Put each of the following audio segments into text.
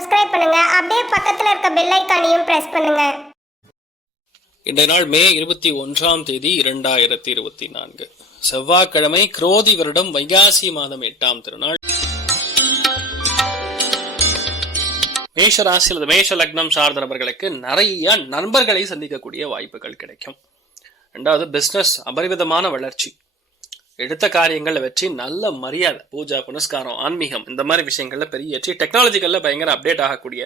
Subscribe பண்ணுங்க. அப்படியே பக்கத்துல இருக்க பெல் ஐகானையும் பிரஸ் பண்ணுங்க. இன்றைய நாள் மே 21 2024 செவ்வாய்க்கிழமை, குரோதி வருடம் வைகாசி மாதம் 8ஆம் திருநாள். மேஷ ராசி அல்லது மேஷ லக்னம் சார்ந்த நபர்களுக்கு நிறைய நண்பர்களை சந்திக்கக்கூடிய வாய்ப்புகள் கிடைக்கும். ரெண்டாவது, பிசினஸ் அபரிவிதமான வளர்ச்சி, எடுத்த காரியங்கள்ல வெற்றி, நல்ல மரியாதை, பூஜா புனஸ்காரம், ஆன்மீகம், இந்த மாதிரி விஷயங்கள்ல பெரிய வெற்றி. டெக்னாலஜிக்கல்ல பயங்கர அப்டேட் ஆகக்கூடிய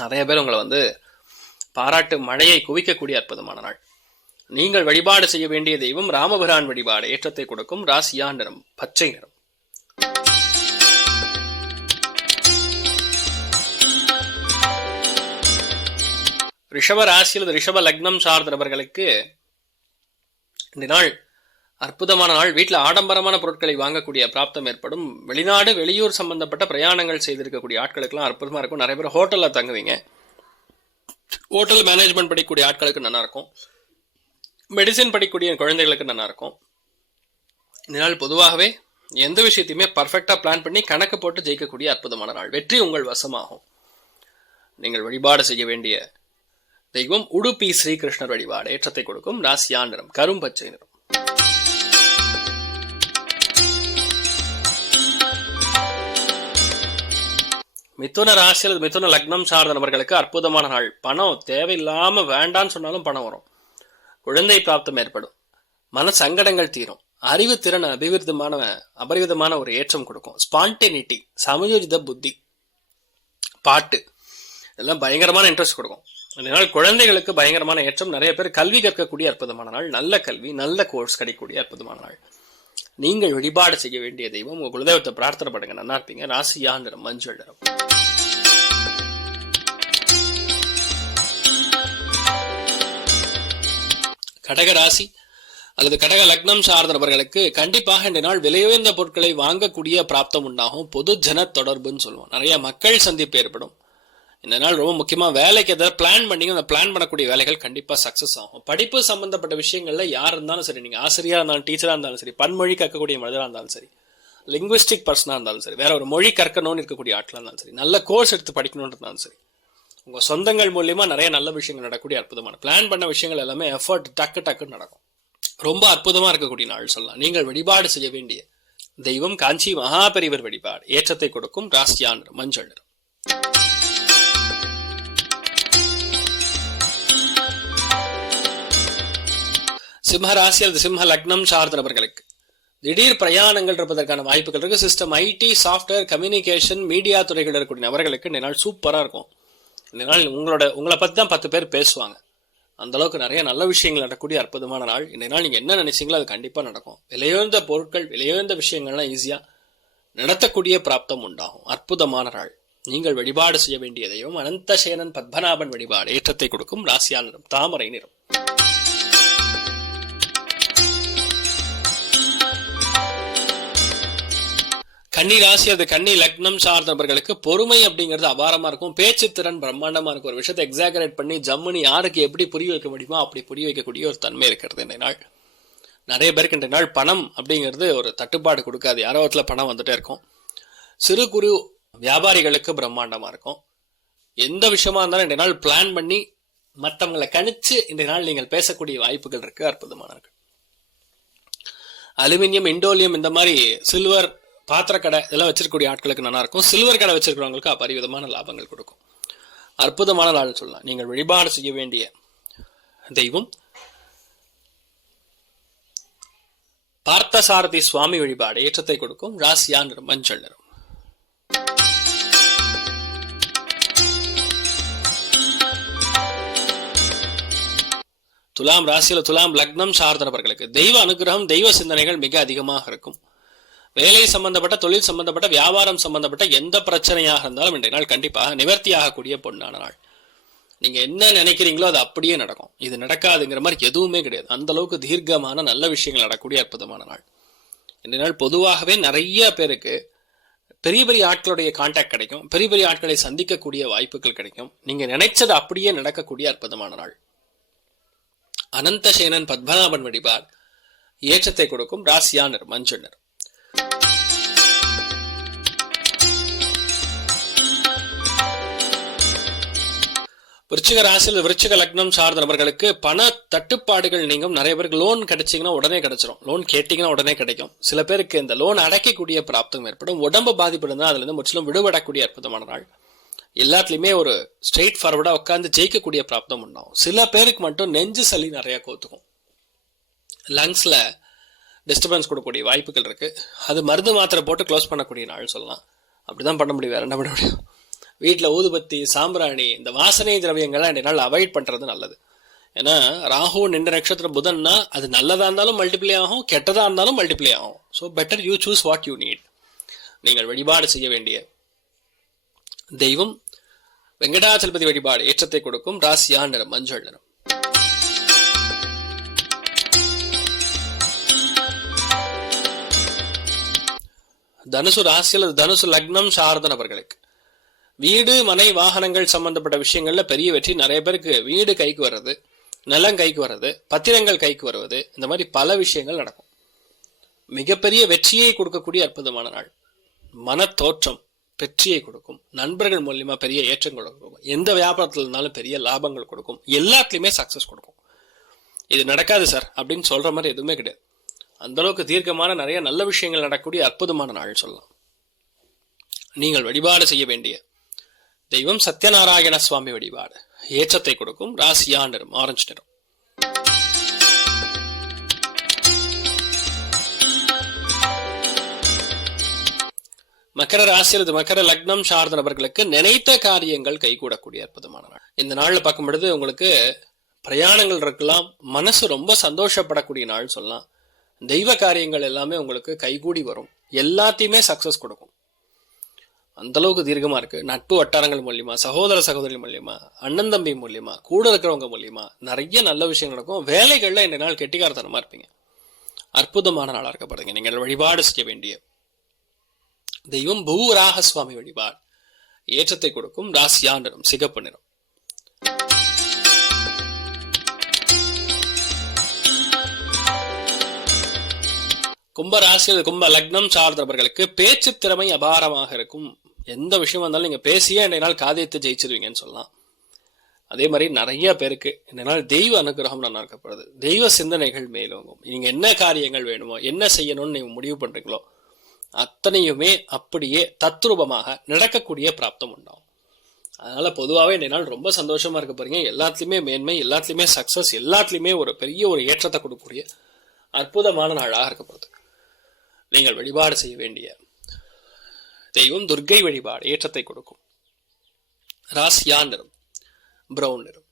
நிறைய பேர் உங்களை பாராட்டு மழையை குவிக்கக்கூடிய அற்புதமான நாள். நீங்கள் வழிபாடு செய்ய வேண்டிய தெய்வம் ராமபிரான் வழிபாடு ஏற்றத்தை கொடுக்கும். ராசியா நிறம் பச்சை நிறம். ரிஷப ராசி அல்லது ரிஷப லக்னம் சார்ந்த நபர்களுக்கு இந்த நாள் அற்புதமான நாள். வீட்டில் ஆடம்பரமான பொருட்களை வாங்கக்கூடிய பிராப்தம் ஏற்படும். வெளிநாடு வெளியூர் சம்பந்தப்பட்ட பிரயாணங்கள் செய்திருக்கக்கூடிய ஆட்களுக்கெல்லாம் அற்புதமா இருக்கும். நிறைய பேர் ஹோட்டல்ல தங்குவீங்க. ஹோட்டல் மேனேஜ்மெண்ட் படிக்கக்கூடிய ஆட்களுக்கு நல்லா இருக்கும். மெடிசின் படிக்கக்கூடிய குழந்தைகளுக்கு நல்லா இருக்கும். இந்த நாள் பொதுவாகவே எந்த விஷயத்தையுமே பர்ஃபெக்டா பிளான் பண்ணி கணக்கு போட்டு ஜெயிக்கக்கூடிய அற்புதமான நாள். வெற்றி உங்கள் வசமாகும். நீங்கள் வழிபாடு செய்ய வேண்டிய தெய்வம் உடுப்பி ஸ்ரீகிருஷ்ணர் வழிபாடு ஏற்றத்தை கொடுக்கும். ராசியா நிறம் கரும்பச்சை நிறம். மிதுன ராசி அல்லது மிதுன லக்னம் சார்ந்த நபர்களுக்கு அற்புதமான நாள். பணம் தேவையில்லாம வேண்டான்னு சொன்னாலும் பணம் வரும். குழந்தை பிராப்தம் ஏற்படும். மன சங்கடங்கள் தீரும். அறிவு திறன் அபரிவிதமான ஒரு ஏற்றம் கொடுக்கும். ஸ்பான்டேனிட்டி, சமயோஜித புத்தி, பாட்டு இதெல்லாம் பயங்கரமான இன்ட்ரெஸ்ட் கொடுக்கும். இதனால் குழந்தைகளுக்கு பயங்கரமான ஏற்றம். நிறைய பேர் கல்வி கற்கக்கூடிய அற்புதமான நாள். நல்ல கல்வி, நல்ல கோர்ஸ் கிடைக்கக்கூடிய அற்புதமான நாள். நீங்கள் வழிபாடு செய்ய வேண்டிய தெய்வம் உங்க குலதெய்வத்தை பிரார்த்தனை பண்ணுங்க, நல்லா இருப்பீங்க. ராசியா நிறம் மஞ்சள் நிறம். கடக ராசி அல்லது கடக லக்னம் சார்ந்த நபர்களுக்கு கண்டிப்பாக இந்த நாள் விலையுயர்ந்த பொருட்களை வாங்கக்கூடிய பிராப்தம் உண்டாகும். பொது ஜன தொடர்புன்னு சொல்லுவோம். நிறைய மக்கள் சந்திப்பு ஏற்படும். இந்த நாள் ரொம்ப முக்கியமா வேலைக்கு எதாவது பிளான் பண்ணீங்க, அந்த பிளான் பண்ணக்கூடிய வேலைகள் கண்டிப்பா சக்சஸ் ஆகும். படிப்பு சம்பந்தப்பட்ட விஷயங்கள்ல யார் இருந்தாலும் சரி, நீங்க ஆசிரியரா இருந்தாலும், டீச்சரா இருந்தாலும் சரி, பன்மொழி கற்கக்கூடிய மனிதரா இருந்தாலும் சரி, லிங்குவிஸ்டிக் பர்சனா இருந்தாலும் சரி, வேற ஒரு மொழி கற்கணும்னு இருக்கக்கூடிய ஆட்களா இருந்தாலும் சரி, நல்ல கோர்ஸ் எடுத்து படிக்கணும்னு இருந்தாலும் சரி, உங்க சொந்தங்கள் மூலியமா நிறைய நல்ல விஷயங்கள் நடக்கக்கூடிய அற்புதமான பிளான் பண்ண விஷயங்கள் எல்லாமே எஃபர்ட் டக்குன்னு நடக்கும். ரொம்ப அற்புதமா இருக்கக்கூடிய நாள் சொல்லலாம். நீங்கள் வழிபாடு செய்ய வேண்டிய தெய்வம் காஞ்சி மகாபெரிவர் வழிபாடு ஏற்றத்தை கொடுக்கும். ராசியா நிறம் மஞ்சள் நிறம். சிம்ம ராசி அல்லது சிம்ம லக்னம் சார்ந்த நபர்களுக்கு திடீர் பிரயாணங்கள் இருப்பதற்கான வாய்ப்புகள் இருக்கு. System, IT, software, communication, media துறைகள் இருக்கக்கூடிய நபர்களுக்கு இந்த நாள் சூப்பரா இருக்கும். இந்த நாள் உங்களை பத்தி தான் 10 பேர் பேசுவாங்க. அந்த அளவுக்கு நிறைய நல்ல விஷயங்கள் நடக்கக்கூடிய அற்புதமான நாள். இந்த நாள் நீங்க என்ன நினைச்சீங்களோ அது கண்டிப்பா நடக்கும். விலையுயர்ந்த பொருட்கள், விலையுயர்ந்த விஷயங்கள்லாம் ஈஸியா நடத்தக்கூடிய பிராப்தம் உண்டாகும். அற்புதமான நாள். நீங்கள் வழிபாடு செய்ய வேண்டிய தெய்வம் அனந்தசேனன் பத்மநாபன் வழிபாடு ஏற்றத்தை கொடுக்கும். ராசியா நிறம் தாமரை நிறம். கன்னி ராசி அது கன்னி லக்னம் சார்ந்த நபர்களுக்கு பொறுமை அப்படிங்கிறது அபாரமா இருக்கும். பேச்சு திறன் பிரம்மாண்டமா இருக்கும். ஒரு விஷயத்தை எக்ஸாகரேட் பண்ணி ஜம்முனி யாருக்கு எப்படி புரிய வைக்க முடியுமோ அப்படி புரிய வைக்கக்கூடிய ஒரு தன்மை இருக்கிறது இந்த நாள். நிறைய பேருக்கு இந்த நாள் பணம் அப்படிங்கிறது ஒரு தட்டுப்பாடு கொடுக்காது. யாரோ இடத்துல பணம் வந்துட்டே இருக்கும். சிறு குறு வியாபாரிகளுக்கு பிரம்மாண்டமா இருக்கும். எந்த விஷயமா இருந்தாலும் இந்த நாள் பிளான் பண்ணி மற்றவங்களை கணிச்சு இந்த நாள் நீங்கள் பேசக்கூடிய வாய்ப்புகள் இருக்கு. அற்புதமான இருக்கு. அலுமினியம், இண்டோலியம், இந்த மாதிரி சில்வர் பாத்திர கடை இதெல்லாம் வச்சிருக்கக்கூடிய ஆட்களுக்கு நல்லா இருக்கும். சில்வர் கடை வச்சிருக்கிறவங்களுக்கு அபரிவிதமான லாபங்கள் கொடுக்கும். அற்புதமான நாள் சொல்லலாம். நீங்கள் வழிபாடு செய்ய வேண்டிய தெய்வம் பார்த்தசாரதி சுவாமி வழிபாடு ஏற்றத்தை கொடுக்கும். ராசியா நிறம் மஞ்சள் நிறம். துலாம் ராசியில துலாம் லக்னம் சார்ந்த நபர்களுக்கு தெய்வ அனுகிரகம், தெய்வ சிந்தனைகள் மிக அதிகமாக இருக்கும். வேலை சம்பந்தப்பட்ட, தொழில் சம்பந்தப்பட்ட, வியாபாரம் சம்பந்தப்பட்ட எந்த பிரச்சனையாக இருந்தாலும் இன்றைய நாள் கண்டிப்பாக நிவர்த்தி ஆகக்கூடிய பொன்னான நாள். நீங்க என்ன நினைக்கிறீங்களோ அது அப்படியே நடக்கும். இது நடக்காதுங்கிற மாதிரி எதுவுமே கிடையாது. அந்த அளவுக்கு தீர்க்கமான நல்ல விஷயங்கள் நடக்கக்கூடிய அற்புதமான நாள். இன்றைய நாள் பொதுவாகவே நிறைய பேருக்கு பெரிய பெரிய ஆட்களுடைய கான்டாக்ட் கிடைக்கும். பெரிய பெரிய ஆட்களை சந்திக்கக்கூடிய வாய்ப்புகள் கிடைக்கும். நீங்க நினைச்சது அப்படியே நடக்கக்கூடிய அற்புதமான நாள். அனந்தசேனன் பத்மநாபன் வழிபாடு ஏற்றத்தை கொடுக்கும். ராசியா நிறம் மஞ்சள் நிறம். விருச்சிக ராசியில் விருச்சிக லக்னம் சார்ந்த நபர்களுக்கு பண தட்டுப்பாடுகள் நீங்கும். நிறைய பேருக்கு லோன் கிடைச்சிங்கன்னா உடனே கிடைச்சிரும். லோன் கேட்டீங்கன்னா உடனே கிடைக்கும். சில பேருக்கு இந்த லோன் அடைக்கக்கூடிய பிராப்தம் ஏற்படும். உடம்பு பாதிப்பு இருந்தால் அதுல இருந்து முற்றிலும் விடுபடக்கூடிய அற்புதமான நாள். எல்லாத்துலயுமே ஒரு ஸ்ட்ரெயிட் ஃபார்வர்டா உட்காந்து ஜெயிக்கக்கூடிய பிராப்தம் உண்டாகும். சில பேருக்கு மட்டும் நெஞ்சு சளி நிறைய கோத்துக்கும். லங்ஸ்ல டிஸ்டர்பன்ஸ் கொடுக்கக்கூடிய வாய்ப்புகள் இருக்கு. அது மருந்து மாத்திரை போட்டு க்ளோஸ் பண்ணக்கூடிய நாள் சொல்லலாம். அப்படிதான் பண்ண முடியும், வேற என்ன பண்ண முடியும்? வீட்டில் ஊதுபத்தி, சாம்பிராணி, இந்த வாசனை திரவியங்கள்லாம் இந்த நாள் அவாய்ட் பண்றது நல்லது. ஏன்னா ராகு நின்ற நட்சத்திரம் புதன்னா அது நல்லதா இருந்தாலும் மல்டிப்ளை ஆகும், கெட்டதா இருந்தாலும் மல்டிப்ளை ஆகும். So better you choose what you need. நீங்கள் வழிபாடு செய்ய வேண்டிய தெய்வம் வெங்கடாச்சலபதி வழிபாடு ஏற்றத்தை கொடுக்கும். ராசியா நிறம் மஞ்சள் நிறம். தனுசு ராசியில் தனுசு லக்னம் சார்ந்த நபர்களுக்கு வீடு மனை வாகனங்கள் சம்பந்தப்பட்ட விஷயங்கள்ல பெரிய வெற்றி. நிறைய பேருக்கு வீடு கைக்கு வர்றது, நிலம் கைக்கு வர்றது, பத்திரங்கள் கைக்கு வருவது, இந்த மாதிரி பல விஷயங்கள் நடக்கும். மிகப்பெரிய வெற்றியை கொடுக்கக்கூடிய அற்புதமான நாள். மன தோற்றம் வெற்றியை கொடுக்கும். நண்பர்கள் மூலியமா பெரிய ஏற்றங்கள் கொடுக்கும். எந்த வியாபாரத்தில் இருந்தாலும் பெரிய லாபங்கள் கொடுக்கும். எல்லாத்துலயுமே சக்சஸ் கொடுக்கும். இது நடக்காது சார் அப்படின்னு சொல்ற மாதிரி எதுவுமே கிடையாது. அந்த அளவுக்கு தீர்க்கமான நிறைய நல்ல விஷயங்கள் நடக்கக்கூடிய அற்புதமான நாள் சொல்லலாம். நீங்கள் வழிபாடு செய்ய வேண்டிய தெய்வம் சத்யநாராயண சுவாமி வழிபாடு ஏற்றத்தை கொடுக்கும். ராசியா நிறம் ஆரஞ்சு நிறம். மகர ராசியில் மகர லக்னம் சார்ந்த நபர்களுக்கு நினைத்த காரியங்கள் கைகூடக்கூடிய அற்புதமான நாள். இந்த நாள்ல பார்க்கும் பொழுது உங்களுக்கு பிரயாணங்கள் இருக்கலாம். மனசு ரொம்ப சந்தோஷப்படக்கூடிய நாள் சொல்லலாம். தெய்வ காரியங்கள் எல்லாமே உங்களுக்கு கைகூடி வரும். எல்லாத்தையுமே சக்சஸ் கொடுக்கும். அந்த அளவுக்கு தீர்க்கமா இருக்கு. நட்பு வட்டாரங்கள் மூலியமா, சகோதர சகோதரி மூலியமா, அண்ணன் தம்பி மூலியமா, கூட இருக்கிறவங்க மூலியமா நிறைய நல்ல விஷயம் நடக்கும். வேலைகள்ல இந்த நாள் கெட்டிக்காரத்தனமா இருப்பீங்க. அற்புதமான நாளா இருக்கப்படுங்க. நீங்கள் வழிபாடு செய்ய வேண்டிய தெய்வம் பூராக சுவாமி வழிபாடு ஏற்றத்தை கொடுக்கும். ராசியா நிறம் சிகப்பு நிறம். கும்ப ராசியில் கும்ப லக்னம் சார்ந்தவர்களுக்கு பேச்சு திறமை அபாரமாக இருக்கும். எந்த விஷயம் வந்தாலும் நீங்க பேசியே இந்த நாள் காரியத்தை ஜெயிச்சிருவீங்கன்னு சொல்லலாம். அதே மாதிரி நிறைய பேருக்கு இந்த நாள் தெய்வ அனுகிரகம் நல்லா இருக்கப்படுது. தெய்வ சிந்தனைகள் மேலோங்கும். நீங்க என்ன காரியங்கள் வேணுமோ, என்ன செய்யணும்னு நீங்க முடிவு பண்றீங்களோ அத்தனையுமே அப்படியே தத்ரூபமாக நடக்கக்கூடிய பிராப்தம் உண்டாகும். அதனால பொதுவாகவே இந்த நாள் ரொம்ப சந்தோஷமா இருக்க போறீங்க. எல்லாத்துலயுமே மேன்மை, எல்லாத்துலயுமே சக்சஸ், எல்லாத்துலயுமே ஒரு பெரிய ஒரு ஏற்றத்தை கொடுக்கக்கூடிய அற்புதமான நாளாக இருக்கப்படுது. நீங்கள் வழிபாடு செய்ய வேண்டிய தெய்வம் துர்க்கை வழிபாடு ஏற்றத்தை கொடுக்கும். ராசியா நிறம் பிரவுன் நிறம்.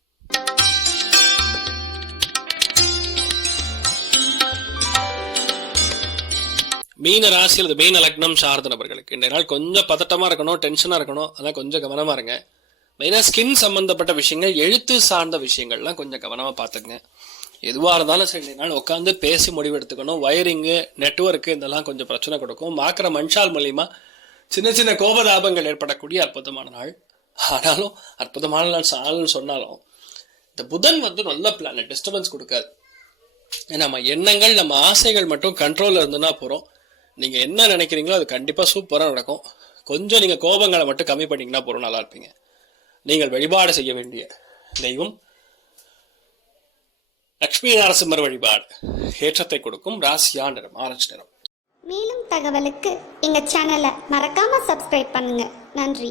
மீன ராசியில் மீன லக்னம் சார்ந்த நபர்களுக்கு இந்த நாள் கொஞ்சம் பதட்டமா இருக்கணும், டென்ஷனா இருக்கணும். அதான் கொஞ்சம் கவனமா இருங்க. மெயினா ஸ்கின் சம்பந்தப்பட்ட விஷயங்கள், எழுத்து சார்ந்த விஷயங்கள்லாம் கொஞ்சம் கவனமா பார்த்துக்குங்க. எதுவா இருந்தாலும் சரி நாள் உட்காந்து பேசி முடிவு எடுத்துக்கணும். வயரிங்கு, நெட்வொர்க்கு இதெல்லாம் கொஞ்சம் பிரச்சனை கொடுக்கும். மாக்கிற மனுஷால் மூலியமா சின்ன சின்ன கோபதாபங்கள் ஏற்படக்கூடிய அற்புதமான நாள். ஆனாலும் அற்புதமான நாள் சொன்னாலும் இந்த புதன் நல்ல பிளானட், டிஸ்டர்பன்ஸ் கொடுக்காது. நம்ம எண்ணங்கள், நம்ம ஆசைகள் மட்டும் கண்ட்ரோல்ல இருந்துன்னா போறோம். நீங்க என்ன நினைக்கிறீங்களோ அது கண்டிப்பா சூப்பரா நடக்கும். கொஞ்சம் நீங்க கோபங்களை மட்டும் கம்மி பண்ணீங்கன்னா போறோம், நல்லா இருப்பீங்க. நீங்கள் வழிபாடு செய்ய வேண்டிய தெய்வம் லட்சுமி நரசிம்மர் வழிபாடு ஏற்றத்தை கொடுக்கும். ராசியா நிறம் ஆரஞ்சு நிறம். மேலும் தகவலுக்கு எங்க சேனலை மறக்காம சப்ஸ்கிரைப் பண்ணுங்க. நன்றி.